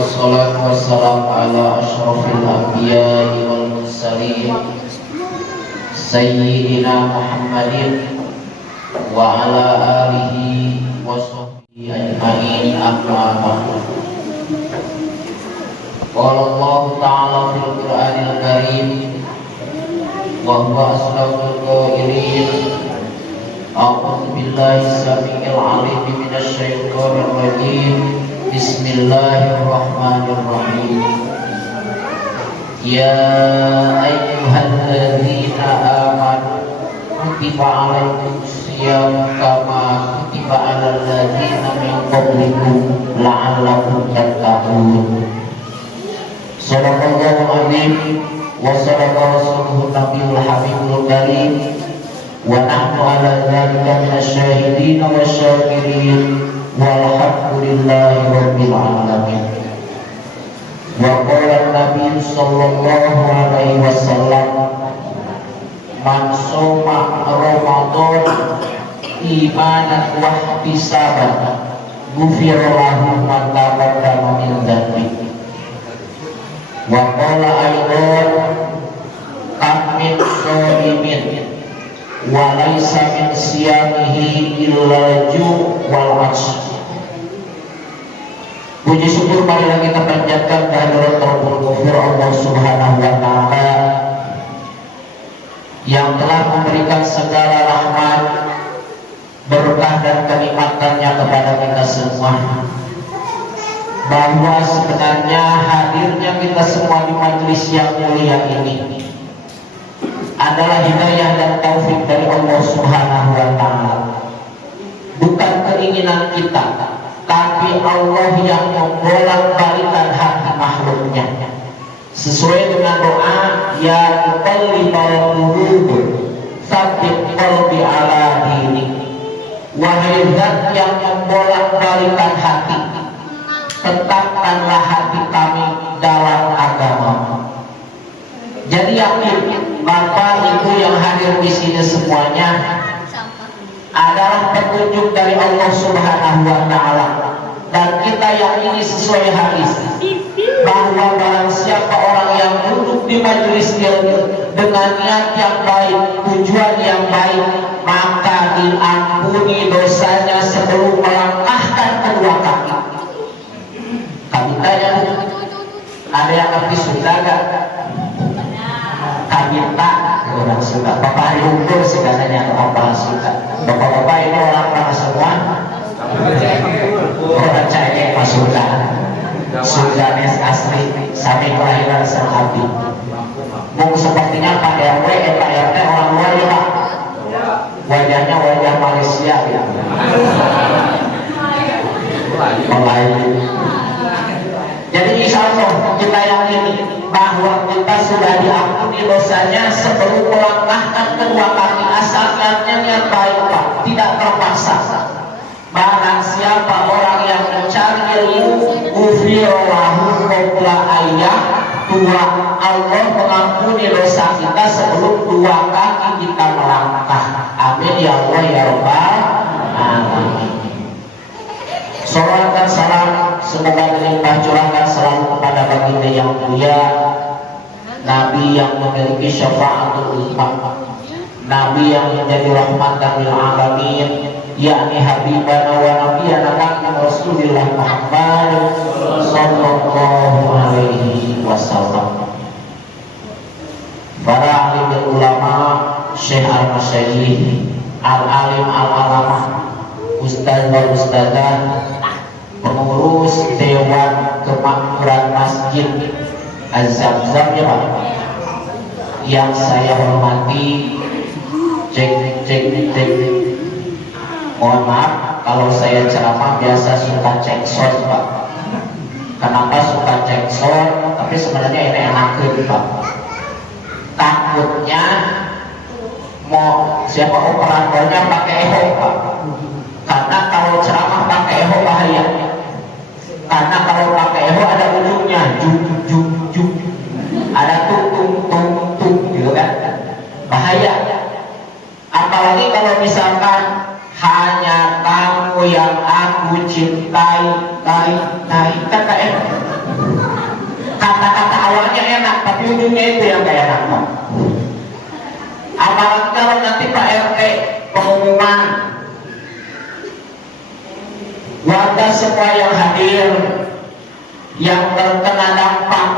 wassalatu wassalamu ala asyrafil anbiya'i wal mursalin sayyidina Muhammadin wa ala alihi wa sahbihi ajma'in, amma ba'du. Qala Allah ta'ala fil Qur'anil Karim wa huwa asdaqul qailin. A'udzu billahi samii'il 'aliim minasy syaithaanir rajiim. Bismillahirrahmanirrahim. Ya ayyuhalladzina amanu kutiba 'alaikumus shiyam kama kutiba 'alal ladzina min qablikum la'allakum tattaqun. Shadaqallahul 'azim wa shadaqa rasuluhun nabiyul habibul karim. Wa nahnu ala dzalika minasyahidin wasyakirin walhamdulillahi rabbil alamin. Wa qala Nabi sallallahu alaihi wasallam, man shoma Ramadan imanan wa ihtisaban ghufira lahu ma taqaddama min dhanbi. Wa qala aidan, kam min shaimin wa laisa min siyamihi illa ju' wal 'atsy. Puji syukur marilah kita panjatkan kehadirat Rabbul Ghafur Allah Subhanahu wa taala yang telah memberikan segala rahmat, berkah dan kenikmatannya kepada kita semua. Bahwa sebenarnya hadirnya kita semua di majelis yang mulia ini adalah hidayah dan taufik dari Allah Subhanahu wa taala. Bukan keinginan kita, tapi Allah yang membolak-balikan hati makhluknya. Sesuai dengan doa, ya muqallibal qulub, tsabbit qalbi ala dinik. Wahai Zat yang membolak-balikan hati, tetapkanlah hati kami dalam agama. Jadi yakin Bapak Ibu yang hadir di sini semuanya adalah petunjuk dari Allah Subhanahu wa taala, dan kita yakini sesuai hadis bahwa barang siapa orang yang duduk di majelis ilmu dengan niat yang baik, tujuan yang baik, maka diampuni dosanya sebelum melangkahkan kedua kaki. Kami tanya, ada yang ngerti Sunda gak? Kami tak orang Sunda. Bapak hari ukur sih katanya orang Sunda. Bapak-bapak ini orang semua orang Cayek Pak Sunda, Sundanes asli, sami kelahiran serhati. Mung sepertinya Pak RW, Pak RT orang luar ya Pak. Wajahnya wajah Malaysia ya. Melayu. Jadi insya Allah kita yakini bahwa kita sudah diampuni dosanya sebelum melangkahkan kedua kaki, asal niat baik Pak, tidak terpaksa. Barang siapa orang yang mencari ilmu, ghufira lahu qabla ayyah, Allah mengampuni dosa kita sebelum dua kaki kita melangkah. Amin ya Allah ya Rabbal alamin. Salawat dan salam semoga berlimpah curahkan selalu kepada baginda yang mulia, Nabi yang memiliki syafaatul uzma, Nabi yang menjadi rahmatan lil alamin, yakni habibana wa nabiyana Rasulullah Muhammad sallallahu alaihi wasallam. Para alim ulama, syekh al-masyayikh, al-alim al-alamah, ustaz wal ustazah, pengurus Dewan Kemakmuran Masjid Az-Zamzam ya Pak, yang saya hormati, cek. Mohon maaf kalau saya ceramah biasa suka cekson Pak. Kenapa suka cekson? Tapi sebenarnya ini enakeun Pak. Takutnya mau siapa operatornya pakai eho Pak. Karena kalau ceramah pakai eho bahaya. Karena kalau pakai eho ada ujungnya, juk, ada tung gitu kan, bahaya. Apalagi kalau misalkan hanya kamu yang aku cintai, kata enak. Kata-kata awalnya enak, tapi ujungnya itu yang gak enak. Apalagi kalau nanti Pak RT pengumuman, warga semua yang hadir yang terkena dampak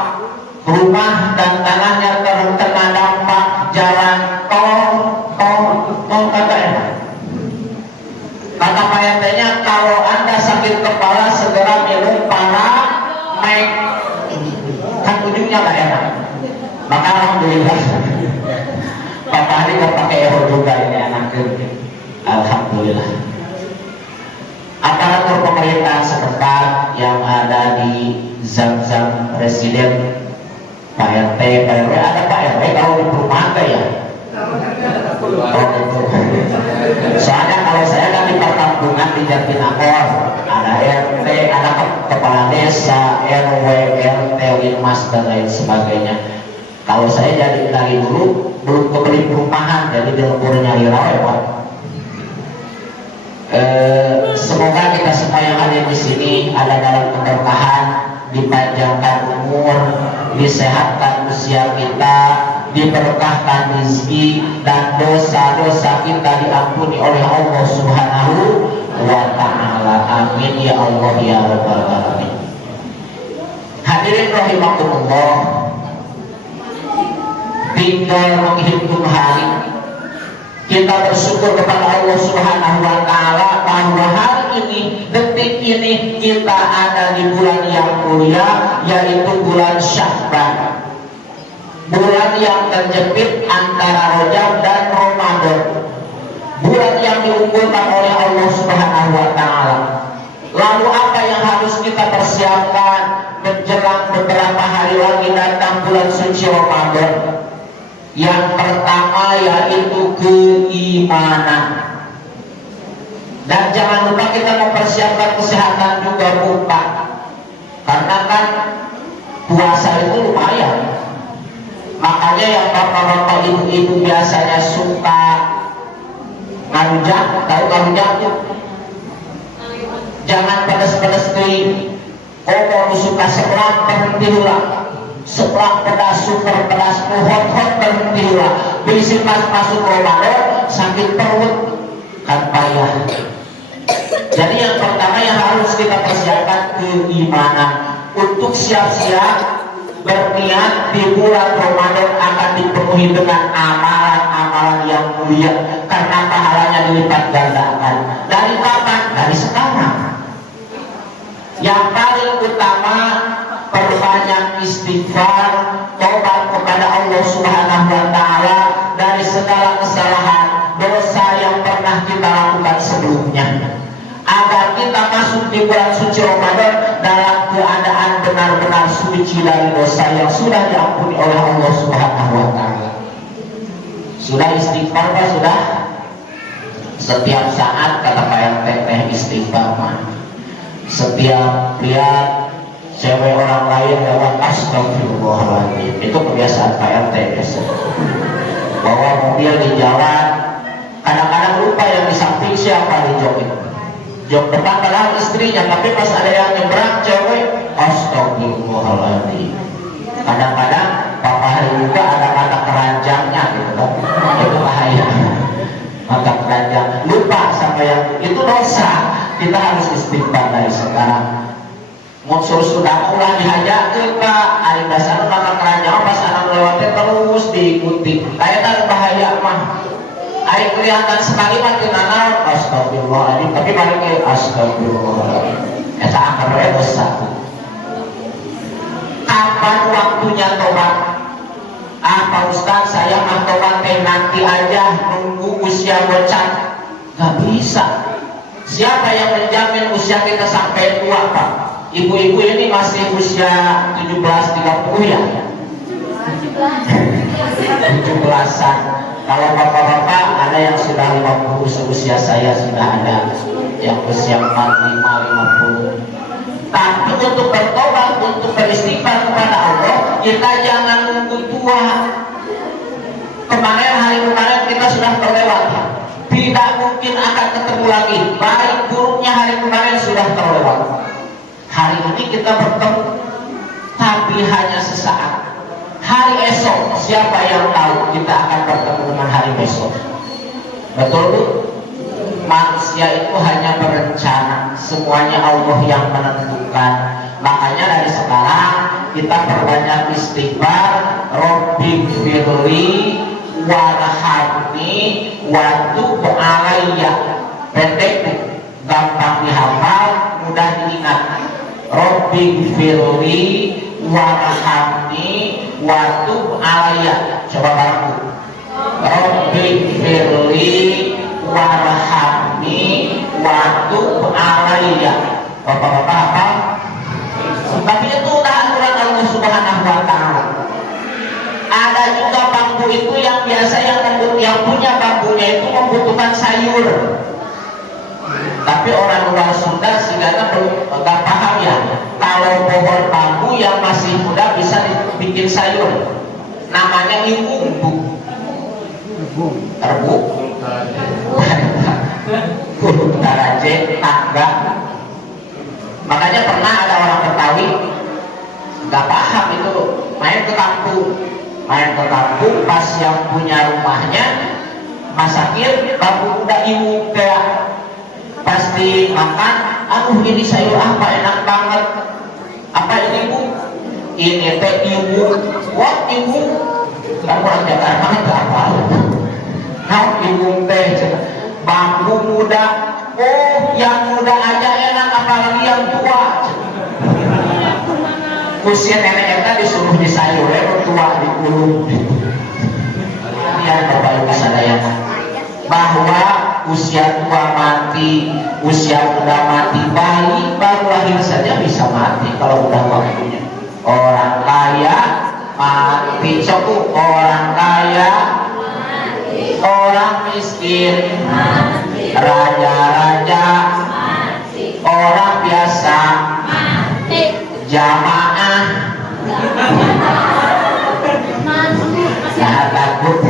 rumah dan tanahnya terkena dampak jalan tol kata enak. Kata Pak RT-nya, kalau Anda sakit kepala segera minum para mek, kan ujungnya gak enak. Maka alhamdulillah Bapak hari gak pakai euro juga ini anak ini. Alhamdulillah. Aparatur pemerintah setempat yang ada di Zam-Zam Presiden, Pak RT, Pak RW, ada Pak RW kalau di perumahan ya? Oh gitu. Soalnya kalau saya kan di perkampungan di Jatinangor, ada RT, ada kepala desa, RW, RT, Linmas dan lain sebagainya. Kalau saya jadi dari dulu belum kebeli perumahan, jadi di lembur nyari rawa Pak. Semoga kita semua yang ada di sini ada dalam keberkahan, dipanjangkan umur, disehatkan usia kita, diberkahkan rezeki, dan dosa-dosa kita diampuni oleh Allah Subhanahu wa Ta'ala. Amin ya Allah ya Rabbal Alamin. Hadirin rahimakumullah, tinggal menghitung hari, kita bersyukur kepada Allah Subhanahu wa Ta'ala bahwa hari ini, detik ini kita ada di bulan yang mulia, yaitu bulan Sya'ban, bulan yang terjepit antara Rajab dan Ramadan, bulan yang diunggulkan oleh Allah Subhanahu wa Ta'ala. Lalu apa yang harus kita persiapkan menjelang beberapa hari lagi datang bulan suci Ramadan? Yang pertama yaitu keimanan. Dan jangan lupa kita mempersiapkan kesehatan juga Pak. Karena kan puasa itu lumayan. Makanya yang bapak-bapak ibu-ibu biasanya suka ngarujak, tahu ngarujak tuh? Jangan pedas-pedas tuh. Kalau suka sebelah berhenti ulang. Setelah pedas, super pedas, hot berhenti lah. Bisi pas masuk Ramadan sakit perut kan payah. Jadi yang pertama yang harus kita persiapkan keimanan untuk siap-siap berniat di bulan Ramadan akan dipenuhi dengan amalan-amalan yang mulia karena pahalanya dilipat gandakan. Dari kapan? Dari sekarang. Yang paling utama, perbanyak istighfar, tobat kepada Allah Subhanahu wa Ta'ala dari segala kesalahan, dosa yang pernah kita lakukan sebelumnya, agar kita masuk di bulan suci Ramadan dalam keadaan benar-benar suci dari dosa yang sudah diampuni oleh Allah Subhanahu wa Ta'ala. Sudah istighfar Pak? Sudah? Setiap saat kata Pak RT istighfar Pak. Setiap lihat cewek orang lain lewat, astagfirullahaladzim, itu kebiasaan Pak RT biasa. Bawa mobil di jalan, kadang-kadang lupa yang di samping siapa di jok itu. Jok depan padahal istrinya, tapi pas ada yang nyebrang cewek, astagfirullahaladzim. Kadang-kadang Papa hari juga ada mata keranjangnya gitu kan, itu bahaya. Mata keranjang, lupa sama yang itu dosa. Kita harus istighfar dari sekarang. Muncul sudah ulah dihajar ke Pak, ada dasar mata keranjang pas anak lewatnya terus diikuti. Kayak tak bahaya mah. Air kelihatan sekali makin anak, astagfirullahaladzim, tapi balik ke astagfirullahaladzim. Eta akan dosa. Kapan waktunya tobat? Pak Ustaz, saya mah tobat nanti aja, nunggu usia bocah. Gak bisa. Siapa yang menjamin usia kita sampai tua Pak? Ibu-ibu ini masih usia 17-30 ya? 17-an. Kalau bapak-bapak ada yang sudah 50, seusia saya sudah ada yang usia 45-50. Tapi untuk bertobat, untuk beristighfar kepada Allah, kita jangan nunggu tua. Hari kemarin kita sudah terlewat. Tidak mungkin akan ketemu lagi. Baik buruknya hari kemarin sudah terlewat. Hari ini kita bertemu, tapi hanya sesaat. Hari esok, siapa yang tahu kita akan bertemu dengan hari besok? Betul Bu? Manusia itu hanya berencana, semuanya Allah yang menentukan. Makanya dari sekarang kita perbanyak istighfar, Rabbi firli warhamni wa tub alayya. Pendek, gampang dihafal, mudah diingat. Rabbi firli warhamni wa tub alayya. Coba barengku. Rabbi firli warhamni wa tub alayya. Bapak-bapak apa? Tapi itu udah aturan Allah Subhanahu wa ta'ala. Ada juga bambu itu yang biasa yang punya bambunya itu membutuhkan sayur. Tapi orang luar Sunda sehingga belum nggak paham ya. Kalau pohon bambu yang masih muda bisa dibikin sayur. Namanya imbung. Terbuk. Kudu taraje tangga. Makanya pernah ada orang Betawi nggak paham itu main ke kampung pas yang punya rumahnya masakin bambu udah ibu kayak pasti makan, aduh ini sayur apa enak banget, apa ini Bu? Ini teh ibu, what ibu? Kan orang Jakarta nggak apa? Nah ibu teh bambu muda, oh yang muda aja enak apalagi yang tua. Usia nenek kita disuruh di sayur, tua di kulung. Lihat Bapak Ibu sadaya bahwa usia tua mati, usia muda mati, bayi baru lahir saja bisa mati kalau udah waktunya. Orang kaya mati, cukup orang kaya mati, orang miskin mati, raja-raja mati, orang biasa mati, jamaah jangan takut,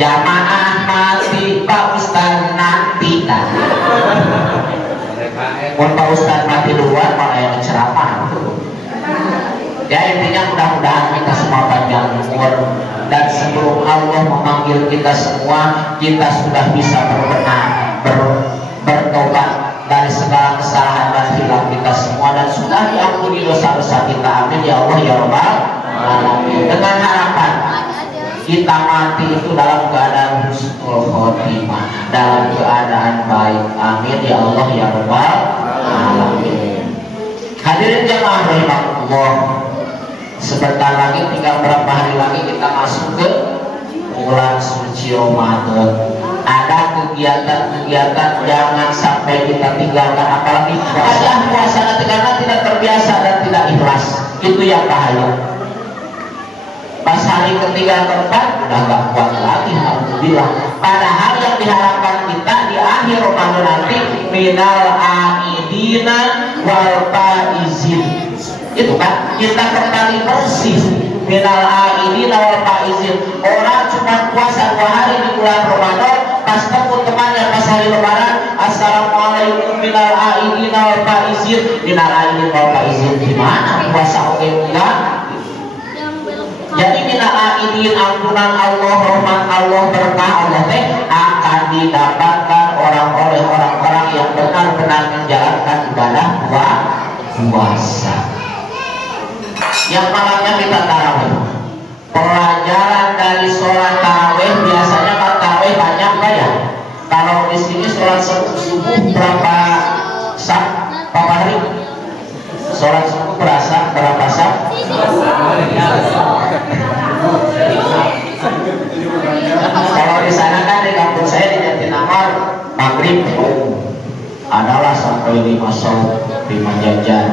jamaah mati, Pak Ustaz nanti kan. Pak Ustaz mati duluan malah yang ceramah. Ya intinya mudah-mudahan kita semua panjang umur dan sebelum Allah memanggil kita semua kita sudah bisa bertobat dari segala kesalahan dan hilang kita semua dan sudah diampuni dosa-dosa kita. Amin ya Allah ya Rabbal alamin. Dengan harapan kita mati itu dalam keadaan husnul khotimah, dalam keadaan baik. Amin ya Allah ya Rabbal alamin. Hadirin jamaah rahimakumullah, sebentar lagi tinggal berapa hari lagi kita masuk ke bulan suci Ramadan. Ada kegiatan-kegiatan jangan sampai kita tinggalkan, apalagi puasa karena tidak terbiasa dan tidak ikhlas. Itu yang bahaya. Pas hari ketiga keempat udah gak kuat lagi, alhamdulillah. Padahal yang diharapkan kita di akhir Ramadan nanti minal aidina wal faizin. Itu kan kita kembali bersih. Minal aidina wal faizin. Orang cuma puasa 2 hari di bulan Ramadan, pas ketemu temannya pas hari Lebaran, assalamualaikum minal aidina wal faizin. Minal aidina wal faizin gimana? Puasa oke enggak? Jadi minal aidin, ampunan Allah, rahmat Allah, berkah Allah teh akan didapatkan orang-orang yang benar-benar menjalankan ibadah puasa. Yang malamnya kita tarawih. Pelajaran dari sholat tarawih biasanya kan tarawih banyak Pak ya. Kalau di sini sholat subuh berapa sah? Pak Hari? Sholat subuh berapa sah? Kalau di sana kan di kampung saya di Jatinangor maghrib adalah sampai 5 sholat 5 jajan.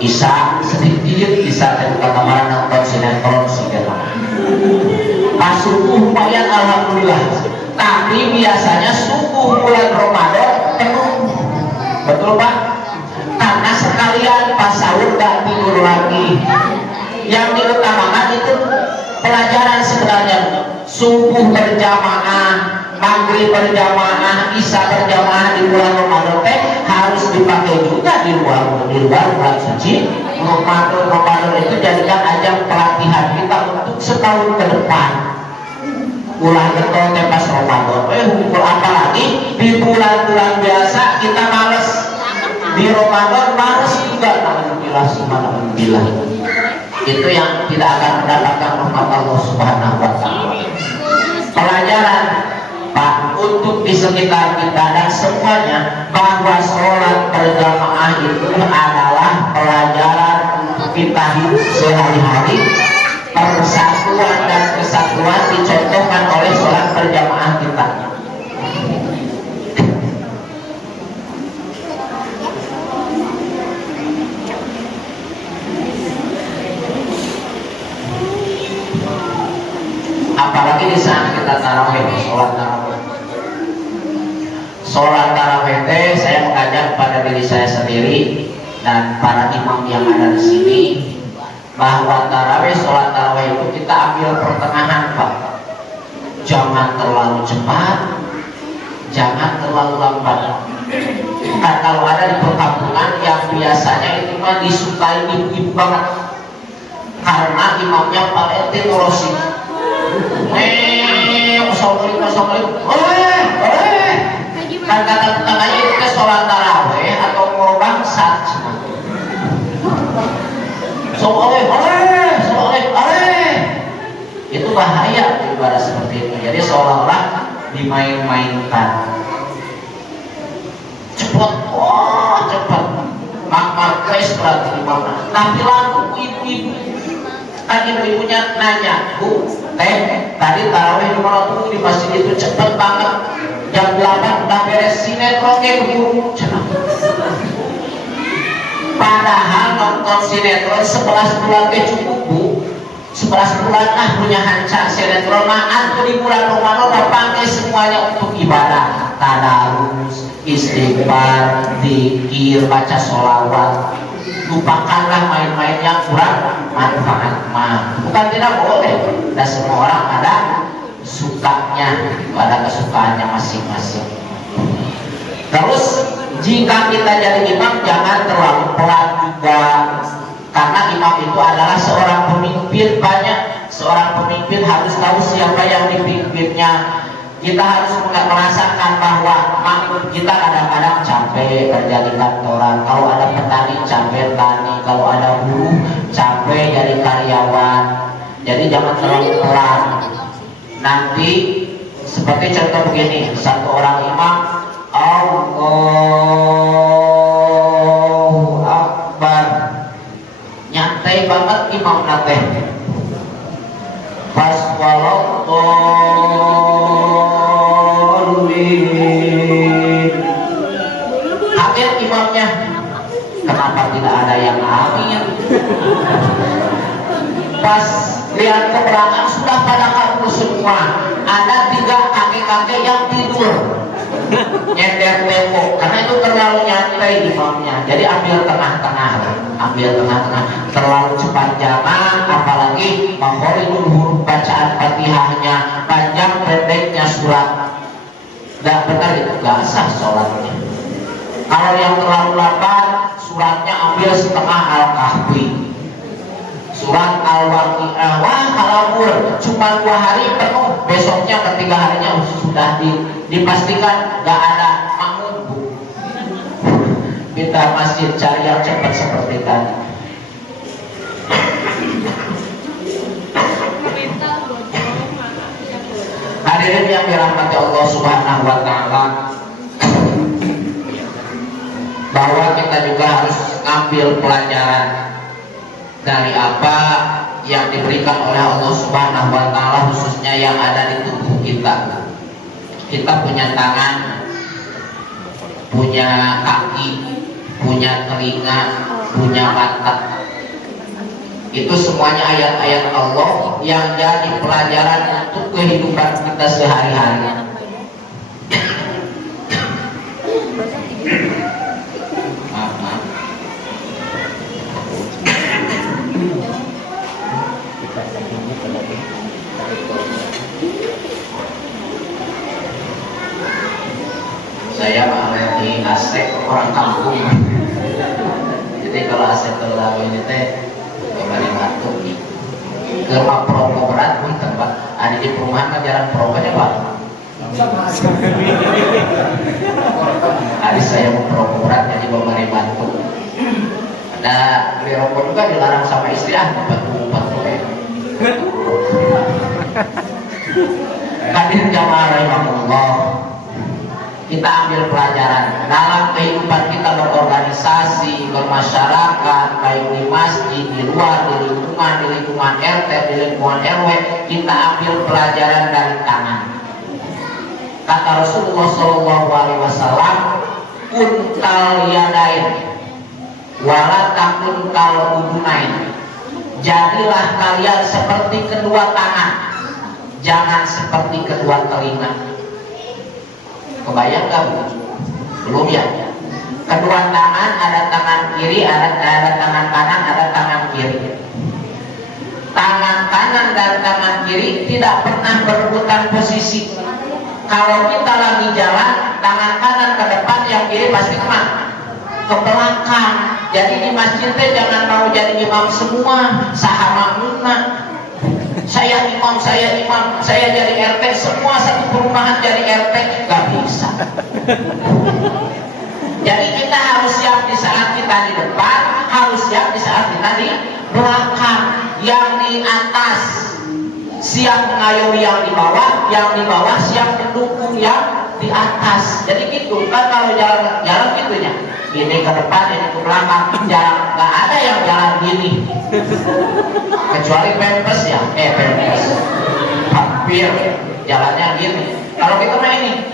Isa sedikit bisa buka kamar nonton sinetron segala. Pas subuh lumayan alhamdulillah. Tapi biasanya subuh bulan Ramadan penuh. Betul Pak? Karena sekalian pas sahur gak tidur lagi. Yang diutamakan itu pelajaran sebenarnya. Subuh berjamaah, maghrib berjamaah, isya berjamaah di bulan Ramadan harus dipakai juga di luar bulan suci Ramadan. Ramadan itu jadikan ajang pelatihan kita untuk setahun ke depan. Ulah getol pas Ramadan, hukum apalagi di bulan-bulan biasa kita males, di Ramadan males juga. Alhamdulillah, alhamdulillah. Itu yang tidak akan mendapatkan rahmat Allah Subhanahu wa Ta'ala. Pelajaran Pak untuk di sekitar kita dan semuanya bahwa sholat berjamaah itu adalah pelajaran untuk kita hidup sehari-hari. Persatuan dan kesatuan dicontohkan oleh sholat berjamaah kita. Apalagi di saat kita tarawih, sholat tarawih. Sholat tarawih saya mengajak pada diri saya sendiri dan para imam yang ada di sini bahwa tarawih, sholat tarawih itu kita ambil pertengahan, Pak. Jangan terlalu cepat, jangan terlalu lambat. Kan kalau ada di perkampungan yang biasanya itu mah disukai ibu-ibu banget karena imamnya Pak RT ngurusin. Assalamualaikum. Kan kata tetangganya itu ke sholat tarawih atau mau bangsat. Itu bahaya ibadah seperti itu. Jadi seolah-olah dimain-mainkan. Cepat, cepat. Mak guys berarti gimana? Tapi lagu ibu-ibu. Kan ibu-ibunya nanya, Bu, tadi tarawih di mana tuh di masjid itu cepat banget. Jam 8 udah beres sinetron kayak begitu. Padahal nonton sinetron 11 bulan cukup, Bu. 11 bulan punya hancur sinetron tuh di bulan Ramadan udah pakai semuanya untuk ibadah, tadarus, istighfar, zikir, baca sholawat. Lupakanlah main-main yang kurang manfaat. Bukan tidak boleh, dan semua orang ada sukanya, pada kesukaannya masing-masing. Terus jika kita jadi imam jangan terlalu pelan juga, karena imam itu adalah seorang pemimpin. Seorang pemimpin harus tahu siapa yang dipimpinnya. Kita harus merasakan bahwa makmum kita kadang-kadang capek kerja di kantoran. Kalau ada petani capek tani, kalau ada buruh capek jadi karyawan. Jadi jangan terlalu pelan. Nanti seperti contoh begini, satu orang imam Allahu Akbar, nyantai banget imam nate pas walau kaget imamnya, kenapa tidak ada yang amin? Pas lihat ke belakang sudah pada kabur semua. Ada 3 kakek-kakek yang tidur nyender tembok karena itu terlalu nyantai imamnya. Jadi ambil tengah-tengah, terlalu cepat jangan, apalagi makhorijul huruf bacaan Fatihahnya, panjang pendeknya surat, nggak benar, itu nggak sah sholatnya. Kalau yang terlalu lambat, suratnya ambil setengah Al-Kahfi, surat Al-Waqi'ah. Wah, kalabur, cuma 2 hari penuh, besoknya ketiga harinya sudah dipastikan nggak ada makmum, Bu. Kita masjid cari yang cepat seperti tadi. Hadirin yang dirahmati Allah Subhanahu wa Ta'ala, bahwa kita juga harus ngambil pelajaran dari apa yang diberikan oleh Allah Subhanahu wa Ta'ala, khususnya yang ada di tubuh kita. Kita punya tangan, punya kaki, punya telinga, punya mata. Itu semuanya ayat-ayat Allah yang jadi pelajaran untuk kehidupan kita sehari-hari. Saya mengalami aspek orang kampung. Jadi kalau Asep lagu ini teh kembali batuk ke perokok berat pun tempat ada di perumahan mah jarang perokoknya Pak. Hari saya mau perokok berat jadi kembali batuk. Ada beli rokok juga dilarang sama istri batuk ya. Hadir jamaah rahimahullah, kita ambil pelajaran dalam kehidupan kita berorganisasi, bermasyarakat, baik di masjid, di luar, di lingkungan RT, di lingkungan RW, kita ambil pelajaran dari tangan. Kata Rasulullah SAW, kun kal yadain wala takun kal udunain. Jadilah kalian seperti kedua tangan, jangan seperti kedua telinga. Kebayang gak Bu? Belum ya? Kedua tangan, ada tangan kiri, ada tangan kanan, ada tangan kiri. Tangan kanan dan tangan kiri tidak pernah berebutan posisi. Kalau kita lagi jalan, tangan kanan ke depan, yang kiri pasti kemana? Ke belakang. Jadi di masjid jangan mau jadi imam semua, sahamamuna. Saya imam, saya jadi RT, semua satu perumahan jadi RT, gak bisa. Jadi kita harus siap di saat kita di depan, harus siap di saat kita di belakang. Yang di atas siap mengayomi yang di bawah siap mendukung yang di atas. Jadi gitu kan kalau jalan gitunya. Ini ke depan, ini ke belakang, jalan nggak ada yang jalan gini, kecuali pempes ya, pempes, hampir jalannya gini. Kalau kita mah ini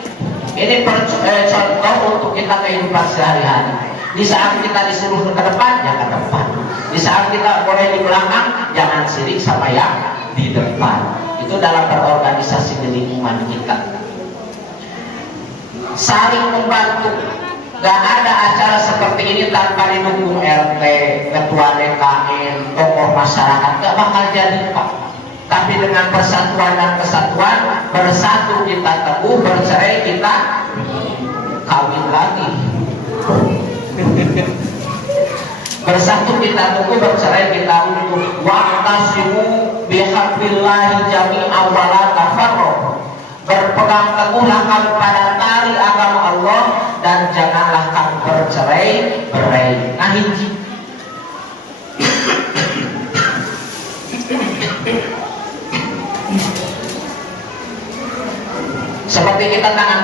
contoh untuk kita kehidupan sehari-hari. Di saat kita disuruh ke depan, ya ke depan. Di saat kita boleh di belakang, jangan sirik sama yang di depan. Itu dalam berorganisasi di lingkungan kita. Saling membantu. Gak ada acara seperti ini tanpa didukung RT, ketua DKM, tokoh masyarakat, gak bakal jadi Pak. Tapi dengan persatuan dan kesatuan, bersatu kita teguh, bercerai kita kawin lagi. Bersatu kita teguh, bercerai kita utuh. Wa'tasimu bihablillahi jami'an wa la tafarraqu. Berpegang teguhlah kamu pada tali agama Allah dan janganlah kamu bercerai-berai. Nah hiji. Seperti kita tangan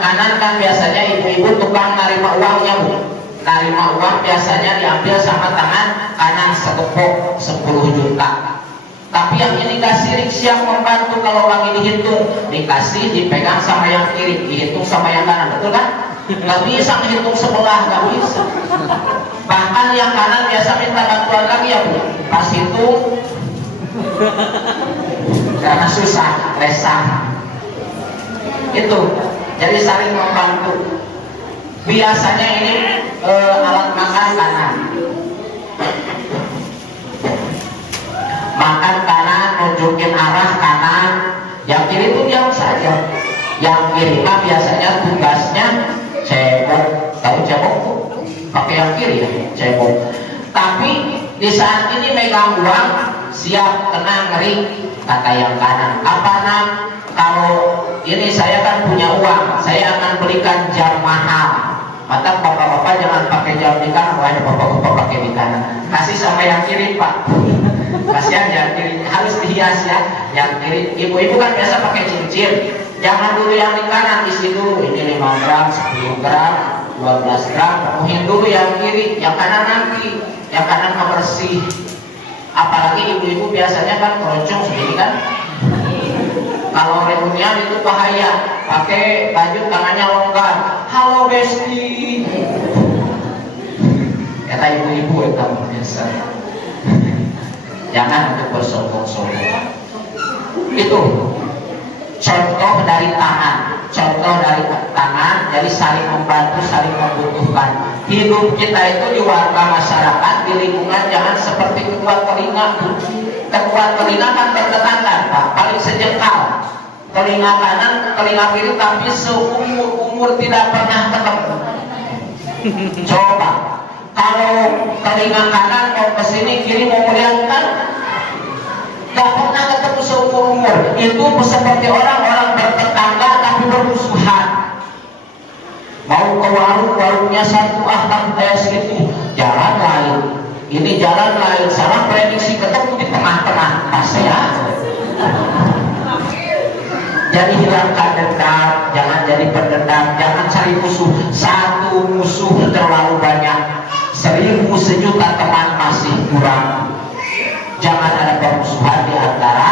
kanan kan biasanya ibu-ibu tukang nerima uangnya Bu. Nerima uang biasanya diambil sama tangan kanan sekepok 10 juta. Tapi yang ini gak sirik, siap membantu kalau lagi dihitung, dikasih, dipegang sama yang kiri, dihitung sama yang kanan, betul kan? Gak bisa menghitung sebelah, gak bisa. Bahkan yang kanan biasa minta bantuan lagi ya Bu, pas hitung karena susah, resah. Itu, jadi saling membantu. Biasanya ini alat makan kanan. Makan kanan, nunjukin arah kanan. Yang kiri itu diam saja. Yang kiri kan biasanya tugasnya cebok. Tahu cebok tuh? Pakai yang kiri ya, cebok. Tapi di saat ini megang uang, siap, tenang, ngeri. Kata yang kanan, apa Nam? Kalau ini saya kan punya uang, saya akan belikan jam mahal. Maka bapak-bapak jangan pakai jam di kanan, wah bapak-bapak pakai di kanan. Kasih sama yang kiri Pak. Kasihan yang kiri harus dihias ya. Yang kiri, ibu-ibu kan biasa pakai cincin. Jangan dulu yang di kanan, isi dulu. Ini 5 gram, 10 gram, 12 gram. Penuhin dulu yang kiri, yang kanan nanti. Yang kanan mah bersih. Apalagi ibu-ibu biasanya kan keroncong segini kan. Kalau reunian itu bahaya. Pakai baju tangannya longgar. Halo Besti. Kata ibu-ibu itu biasa. Jangan untuk bersombong-sombong. Itu contoh dari tangan. Jadi saling membantu, saling membutuhkan. Hidup kita itu di warga masyarakat, di lingkungan jangan seperti kedua telinga. Kedua telinga kan berdekatan Pak, paling sejengkal. Telinga kanan, telinga kiri, tapi seumur-umur tidak pernah ketemu. Coba kalau telinga kanan mau ke sini, kiri mau melihatkan, gak pernah ketemu seumur umur. Itu seperti orang-orang bertetangga tapi bermusuhan. Mau ke warung, warungnya satu, tapi kayak segitu, jalan lain. Ini jalan lain, salah prediksi ketemu di tengah-tengah, pas ya. Jadi hilangkan dendam, jangan jadi pendendam, jangan cari musuh. Satu musuh terlalu banyak, 1000 sejuta teman masih kurang. Jangan ada permusuhan di antara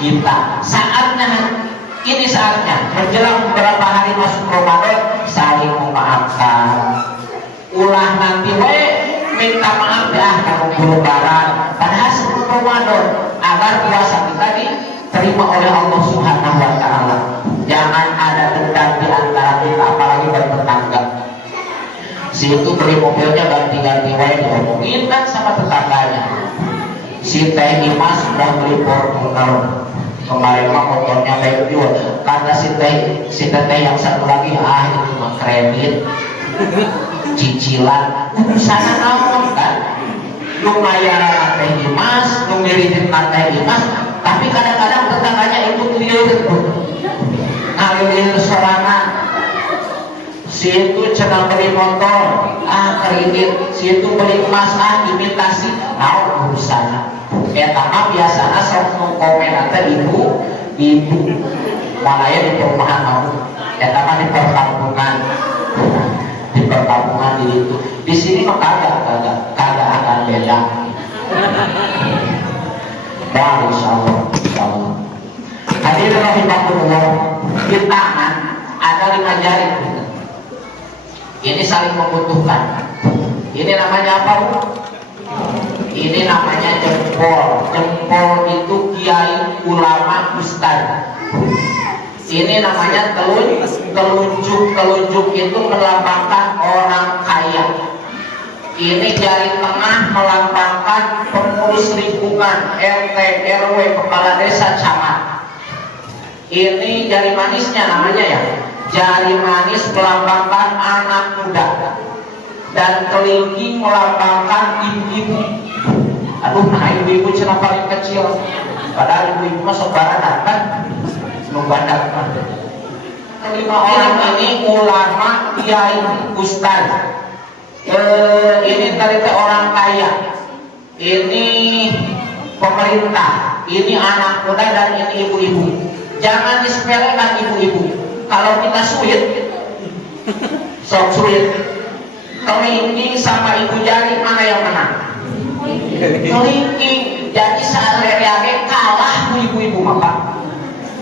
kita. Saatnya, ini saatnya menjelang beberapa hari masuk Ramadan, saling memaafkan. Ulah nanti minta maaf ya kalau lebaran, padahal sebelum Ramadan, agar puasa kita diterima oleh Allah Subhanahu wa Ta'ala. Jangan ada dendam di antara kita, apalagi bertetangga. Si itu beli mobilnya ganti-ganti diomongin kan sama tetangganya. Si Teh Imas sudah beli Fortuner, kemarin mah motornya baik juga. Kata si Teh yang satu lagi, itu mah kredit, cicilan, sana naon kan. Lumayan Teh Imas, ngiritin Teh Imas, tapi kadang-kadang tetangganya ikut lirik tuh, ngalir sorangan. Si itu cenah beli motor, kredit. Si itu beli emas, imitasi. Naon urusannya? Eta mah biasana sok komen ibu, malaya di perumahan mau. Eta mah di perkampungan di itu. Di sini mah kagak akan beda. Nah, insyaallah. Hadirin rahimakumullah, di tangan ada 5 jari. Ini saling membutuhkan. Ini namanya apa, Bu? Ini namanya jempol. Jempol itu kiai, ulama, ustaz. Ini namanya telunjuk. Telunjuk itu melambangkan orang kaya. Ini jari tengah melambangkan pengurus lingkungan, RT, RW, kepala desa, camat. Ini jari manisnya namanya ya. Jari manis melambangkan anak muda, dan kelingking melambangkan ibu-ibu. Aduh, nah ibu-ibu cina paling kecil, padahal ibu-ibu mah sebaran kan membadak. Kelima orang ini ulama, kiai, ustaz. Ini tadi orang kaya, ini pemerintah, ini anak muda, dan ini ibu-ibu. Jangan disepelekan ibu-ibu. Kalau kita suit, sok suit, kelingking sama ibu jari, mana yang menang? Kelingking. Jadi sehari-hari kalah ibu-ibu maka.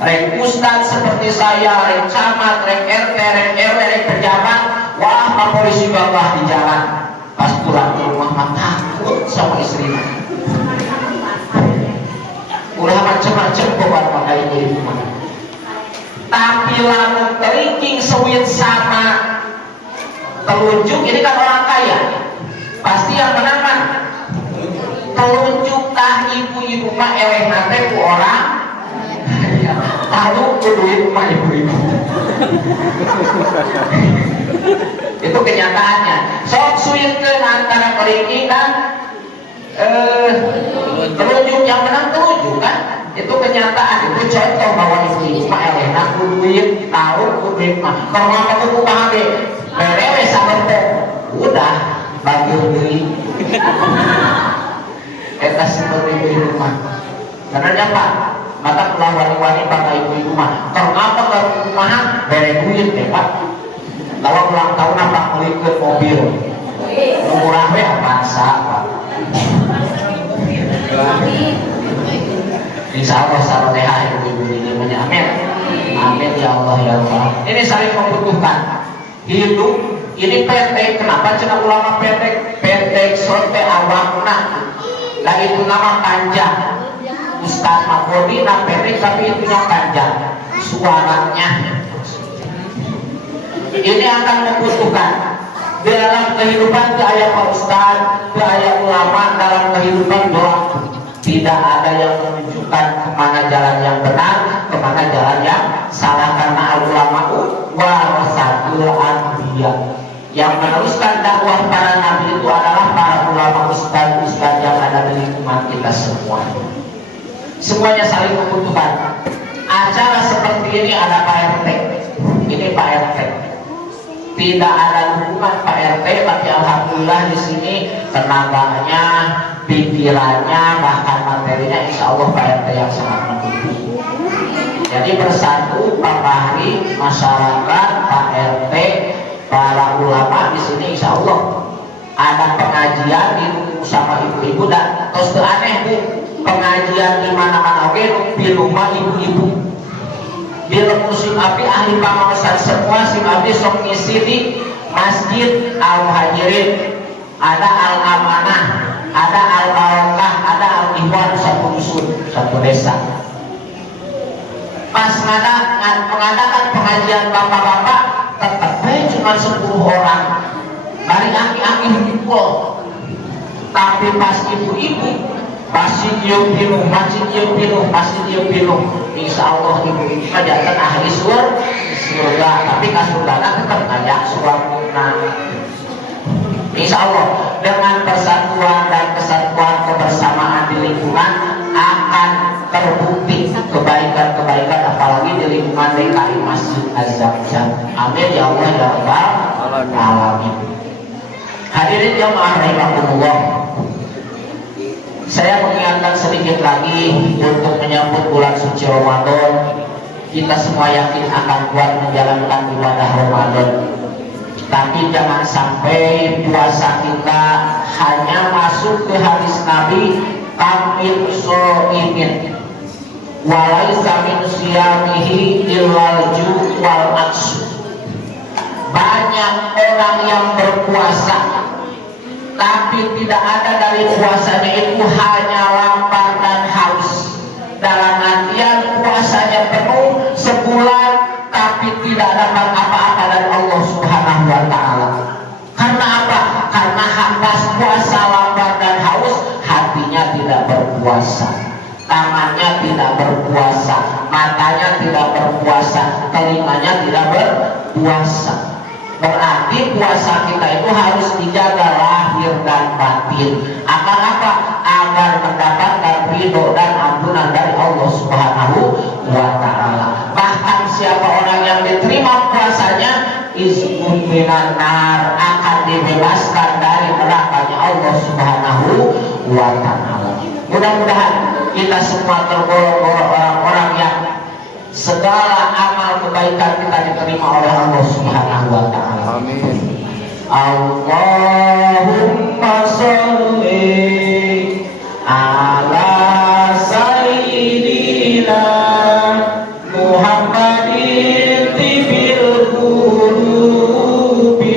Rek ustaz seperti saya, rek camat, rek RT, rek RW, rek pejabat, wah pak polisi bawah di jalan. Pas pulang ke rumah mah takut sama istrinya. Udah macam-macam buat pakai ibu-ibu mah. Tapi lamun kelingking, sewit sama telunjuk, ini kan orang kaya, pasti yang menang kan telunjuk. Tah ibu-ibu mah eleh nate ku orang tahu ku duit mah ibu-ibu. Itu kenyataannya. Sok suitkeun antara kelingking dan telunjuk, yang menang telunjuk kan. Itu kenyataan, itu contoh bahwa ibu mah elena ku duit, tahu ku duit mah. Kalau ngapa ku kumaha ge? Berewe saberteu. Udah bagi deui. Eta seperti ibu mah. Karena apa? Mata pulang wani-wani pakai ibu mah. Kalau ngapa kalau kumaha? Bere duit teh, Pak. Kalau ulang tahun apa belikeun mobil. Murah we Avanza, Pak. Insya Allah salehah ibu-ibu ini punya, amin. Amin ya Allah ya Allah. Ini saling membutuhkan. Hidup ini pendek. Kenapa cina ulama pendek? Pendek sote awakna. Lah itu nama panjang. Ustaz Mahfudi nah pendek tapi itunya panjang. Suaranya. Ini akan membutuhkan. Dalam kehidupan ke ayat Pak Ustaz, ke ayat ulama, dalam kehidupan doa. Tidak ada yang menunjukkan kemana jalan yang benar, kemana jalan yang salah. Karena al-ulama'u warasatul anbiya. Yang meneruskan dakwah para nabi itu adalah para ulama ustaz-ustaz yang ada di lingkungan kita semua. Semuanya saling membutuhkan. Acara seperti ini ada Pak RT. Ini Pak RT. Tidak ada hubungan Pak RT, tapi alhamdulillah di sini tenaganya, pikirannya, bahkan materinya insya Allah Pak RT yang sangat mendukung. Jadi bersatu Pak Fahri, masyarakat, Pak RT, para ulama di sini insya Allah ada pengajian di sama ibu-ibu dan terus aneh Bu, pengajian di mana-mana oke di rumah ibu-ibu. Di musim api ahli pengawasan semua sim api sok ngisi di Masjid Al-Muhajirin, ada Al-Amanah, ada Al-Barokah, ada Al-Ihwan, satu dusun, satu desa. Pas mengadakan pengajian bapak-bapak tetap cuma 10 orang dari aki-aki kumpul, tapi pas ibu-ibu masih nyium pinuh, insya Allah ibu-ibu kajatan ahli surga, tapi kasurgana tetap ngajak suaminya. Insya Allah dengan persatuan dan kesatuan kebersamaan di lingkungan akan terbukti kebaikan-kebaikan, apalagi di lingkungan DKI Masjid Az-Zamzam. Amin ya Allah ya Rabbal alamin. Hadirin jamaah rahimakumullah, saya mengingatkan sedikit lagi untuk menyambut bulan suci Ramadan. Kita semua yakin akan kuat menjalankan ibadah Ramadan, tapi jangan sampai puasa kita hanya masuk ke hadis Nabi kamil so'imin walaisa min siyamihi illal ju' wal aksu. Banyak orang yang berpuasa tapi tidak ada dari puasanya itu hanya lapar dan haus. Dalam artian puasanya penuh sebulan tapi tidak dapat apa-apa dari Allah Subhanahu wa ta'ala. Karena apa? Karena pas puasa lapar dan haus, hatinya tidak berpuasa, tangannya tidak berpuasa, matanya tidak berpuasa, telinganya tidak berpuasa. Berarti puasa kita itu harus dijaga lahir dan batin. Agar apa? Agar mendapatkan ridho dan ampunan dari Allah Subhanahu wa ta'ala. Bahkan siapa orang yang diterima puasanya, izmun minan nar, akan dibebaskan dari nerakanya Allah Subhanahu wa ta'ala. Mudah-mudahan kita semua tergolong orang-orang yang segala amal kebaikan kita diterima oleh Allah Subhanahu wa ta'ala. Amin. Allahumma sholli ala sayyidina Muhammadin tibil qulubi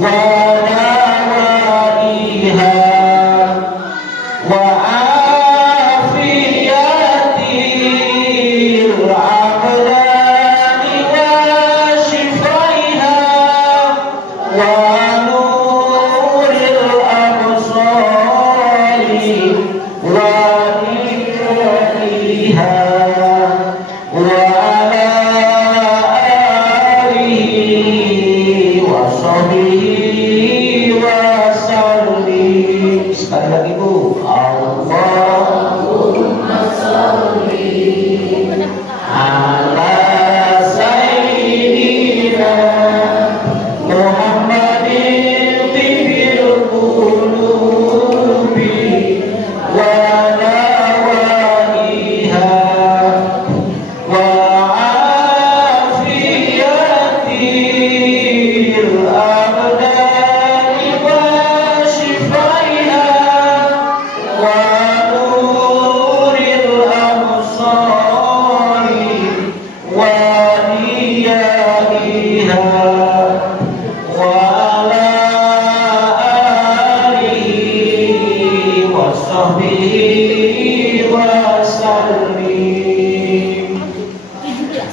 wa dawaiha wa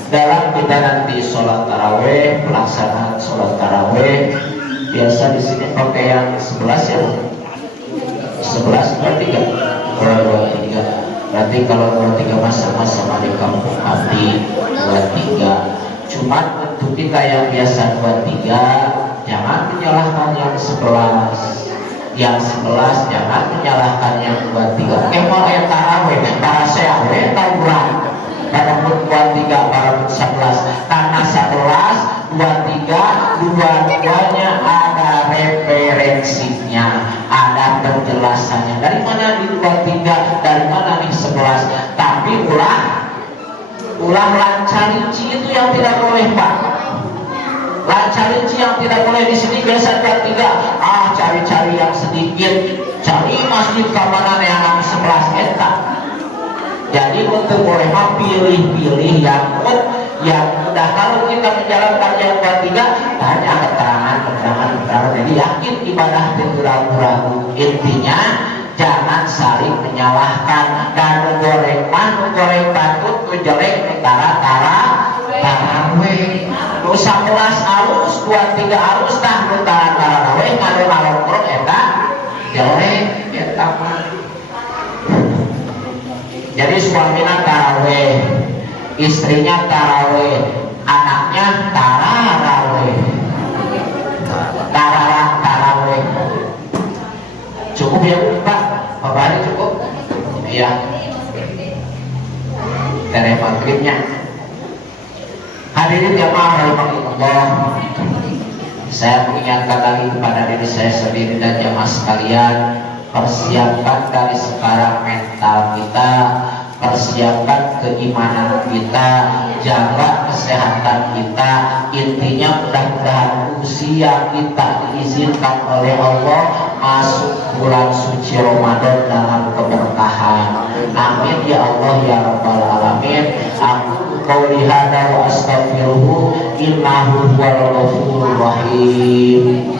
dalam kita nanti sholat taraweh, pelaksanaan sholat taraweh biasa di sini pakai yang 11 ya, 11 berarti kan? Kalau 23 berarti kalau 23 sama-sama di kampung hati 23. Cuman untuk kita yang biasa 23 jangan menyalahkan yang 11. Yang 11 jangan menyalahkan yang 23. Kemal yang taraweh para seawe tauran pada 23 para 11 karena 11 23 dua-duanya ada referensinya, ada penjelasannya. Dari mana di 23, dari mana nih 11. Tapi ulah lancarinci itu yang tidak boleh, Pak. Lancarinci yang tidak boleh di sini biasa 23. Cari-cari yang sedikit, cari masjid keamanan yang 11 eta. Jadi untuk boleh pilih-pilih yang mudah. Kalau kita menjalankan yang 23 banyak keterangan. Jadi yakin ibadah itu ragu-ragu. Intinya jangan saling menyalahkan dan goreng patut jelek taraweh. 11 arus 23 arus tah taraweh ngadu nalongkrong eta jelek eta mah. Jadi suaminya taraweh, istrinya taraweh, anaknya taraweh. Cukup ya Pak? Bapak ini cukup? Iya. Dari maghribnya. Hadirin jamaah rahimakumullah. Saya mengingatkan lagi kepada diri saya sendiri dan jamaah sekalian, persiapkan dari sekarang mental kita, persiapkan keimanan kita, jaga kesehatan kita. Intinya mudah-mudahan usia kita diizinkan oleh Allah masuk bulan suci Ramadan dalam keberkahan. Amin ya Allah ya Rabbal Alamin. Aku qauli hada wa astaghfiruhu innahu huwal ghafurur rahim.